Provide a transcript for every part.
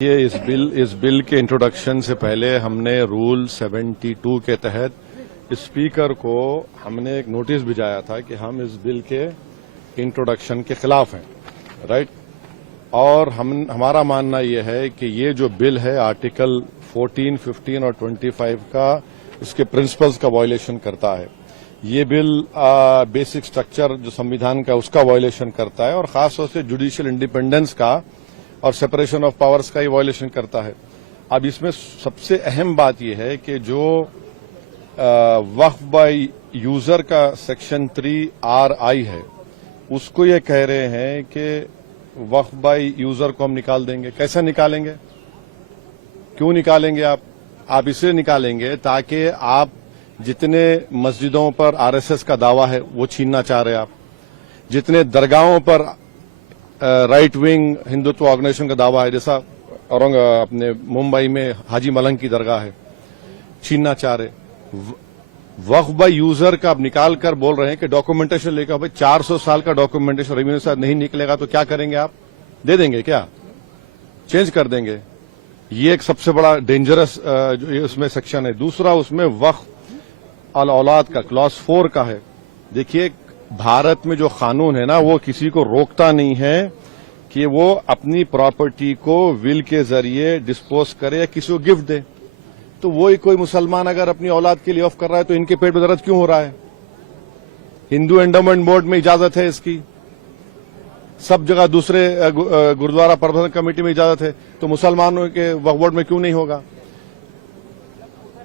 یہ اس بل کے انٹروڈکشن سے پہلے ہم نے رول 72 کے تحت اسپیکر کو ہم نے ایک نوٹس بھیجایا تھا کہ ہم اس بل کے انٹروڈکشن کے خلاف ہیں، رائٹ؟ اور ہمارا ماننا یہ ہے کہ یہ جو بل ہے آرٹیکل 14, 15 اور 25 کا اس کے پرنسپلز کا وائلیشن کرتا ہے۔ یہ بل بیسک سٹرکچر جو سمویدھان کا اس کا وائلیشن کرتا ہے اور خاص طور سے جوڈیشل انڈیپینڈنس کا اور سپریشن آف پاورز کا ہی وائلیشن کرتا ہے۔ اب اس میں سب سے اہم بات یہ ہے کہ جو وقف بائی یوزر کا سیکشن 3RI ہے، اس کو یہ کہہ رہے ہیں کہ وقف بائی یوزر کو ہم نکال دیں گے۔ کیسے نکالیں گے؟ کیوں نکالیں گے آپ اس لیے نکالیں گے تاکہ آپ جتنے مسجدوں پر RSS کا دعویٰ ہے وہ چھیننا چاہ رہے آپ، جتنے درگاہوں پر رائٹ ونگ ہندوتو آرگنائزیشن کا دعویٰ ہے، جیسا اپنے ممبئی میں حاجی ملنگ کی درگاہ ہے، چھیننا چاہ رہے۔ وقف بائی یوزر کا آپ نکال کر بول رہے ہیں کہ ڈاکومنٹیشن لے کر 400 سال کا ڈاکومنٹیشن ریونیو سے نہیں نکلے گا تو کیا کریں گے آپ؟ دے دیں گے کیا؟ چینج کر دیں گے؟ یہ ایک سب سے بڑا ڈینجرس جو اس میں سیکشن ہے۔ دوسرا اس میں وقف الاولاد کا کلاس 4 کا ہے۔ دیکھیے بھارت میں جو قانون ہے نا وہ کسی کو روکتا نہیں ہے کہ وہ اپنی پراپرٹی کو ول کے ذریعے ڈسپوز کرے یا کسی کو گفٹ دے۔ تو وہی کوئی مسلمان اگر اپنی اولاد کے لیے آف کر رہا ہے تو ان کے پیٹ میں درد کیوں ہو رہا ہے؟ ہندو انڈومنٹ بورڈ میں اجازت ہے اس کی، سب جگہ دوسرے گردوارہ پربندھن کمیٹی میں اجازت ہے، تو مسلمانوں کے وقف بورڈ میں کیوں نہیں ہوگا؟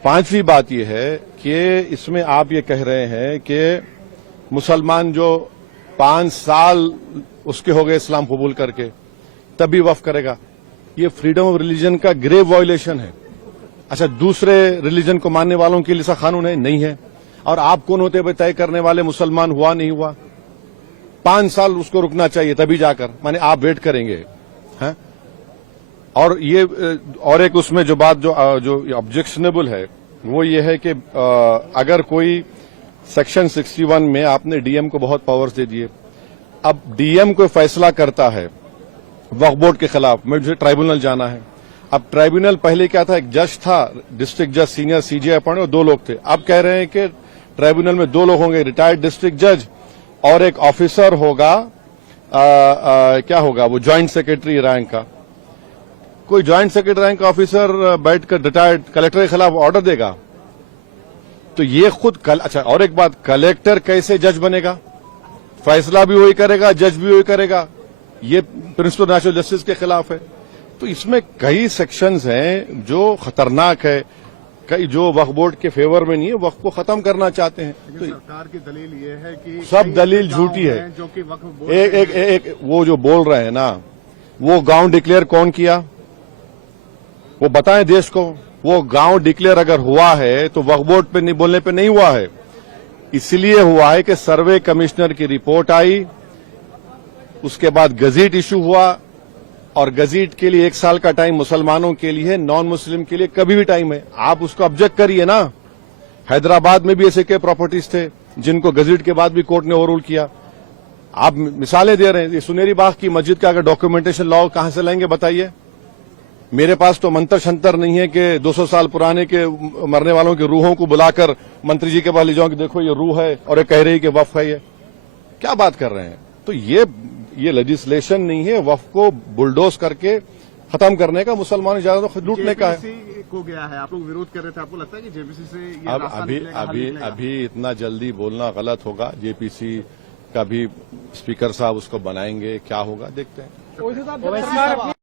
پانچویں بات یہ ہے کہ اس میں آپ یہ کہہ رہے ہیں کہ مسلمان جو 5 سال اس کے ہو گئے اسلام قبول کر کے تب بھی وقف کرے گا، یہ فریڈم آف ریلیجن کا گریو وائلیشن ہے۔ اچھا دوسرے ریلیجن کو ماننے والوں کے لیے ایسا قانون ہے؟ نہیں ہے۔ اور آپ کون ہوتے ہیں طے کرنے والے مسلمان ہوا نہیں ہوا؟ 5 سال اس کو رکنا چاہیے تبھی جا کر، مانے آپ ویٹ کریں گے ہاں؟ اور یہ اور ایک اس میں جو بات جو آبجیکشنیبل ہے وہ یہ ہے کہ اگر کوئی سیکشن 61 میں آپ نے ڈی ایم کو بہت پاورز دے دیے، اب ڈی ایم کو فیصلہ کرتا ہے وقف بورڈ کے خلاف، مجھے ٹرائبونل جانا ہے۔ اب ٹرائبونل پہلے کیا تھا، ایک جج تھا، ڈسٹرکٹ جج سینئر CJ اپوائنٹ، اور 2 لوگ تھے۔ اب کہہ رہے ہیں کہ ٹرائبونل میں 2 لوگ ہوں گے، ریٹائرڈ ڈسٹرکٹ جج اور ایک آفیسر ہوگا، کیا ہوگا وہ جوائنٹ سیکرٹری رینک کا۔ کوئی جوائنٹ سیکرٹری رینک کا آفیسر بیٹھ کر ریٹائرڈ کلیکٹر کے خلاف آرڈر دے گا تو یہ خود اچھا اور ایک بات، کلیکٹر کیسے جج بنے گا؟ فیصلہ بھی وہی کرے گا، جج بھی وہی کرے گا، یہ پرنسپل نیچرل جسٹس کے خلاف ہے۔ تو اس میں کئی سیکشنز ہیں جو خطرناک ہے، کئی جو وقف بورڈ کے فیور میں نہیں ہے، وقف کو ختم کرنا چاہتے ہیں۔ تو سرکار کی دلیل یہ ہے کہ سب دلیل جھوٹی ہے۔ جو کہ وقف بورڈ ایک وہ جو بول رہے ہیں نا، وہ گاؤں ڈکلیئر کون کیا؟ وہ بتائیں دیش کو۔ وہ گاؤں ڈکلیئر اگر ہوا ہے تو وقف بورڈ پہ نہیں بولنے پہ نہیں ہوا ہے، اس لیے ہوا ہے کہ سروے کمشنر کی رپورٹ آئی، اس کے بعد گزٹ ایشو ہوا، اور گزٹ کے لیے 1 سال کا ٹائم مسلمانوں کے لیے، نان مسلم کے لیے کبھی بھی ٹائم ہے۔ آپ اس کو آبجیکٹ کریے نا۔ حیدرآباد میں بھی ایسے کے پراپرٹیز تھے جن کو گزٹ کے بعد بھی کورٹ نے اوور رول کیا۔ آپ مثالیں دے رہے ہیں، یہ سنیری باغ کی مسجد کا اگر ڈاکومنٹیشن لاؤ کہاں سے لائیں گے بتائیے؟ میرے پاس تو منتر شنتر نہیں ہے کہ 200 سال پرانے کے مرنے والوں کی روحوں کو بلا کر منتری جی کے پاس لے جاؤں کہ دیکھو یہ روح ہے اور یہ کہہ رہی کہ وقف ہے۔ یہ کیا بات کر رہے ہیں؟ تو یہ لیجسلیشن نہیں ہے، وقف کو بلڈوز کر کے ختم کرنے کا، مسلمان اجازت لوٹنے کا ہے۔ کو گیا ہے، آپ لوگ وروଧ کر رہے تھے، آپ کو لگتا ہے کہ JPC سے یہ راستہ نکلے گا؟ ابھی اتنا جلدی بولنا غلط ہوگا۔ JPC کا بھی اسپیکر صاحب اس کو بنائیں گے، کیا ہوگا دیکھتے ہیں۔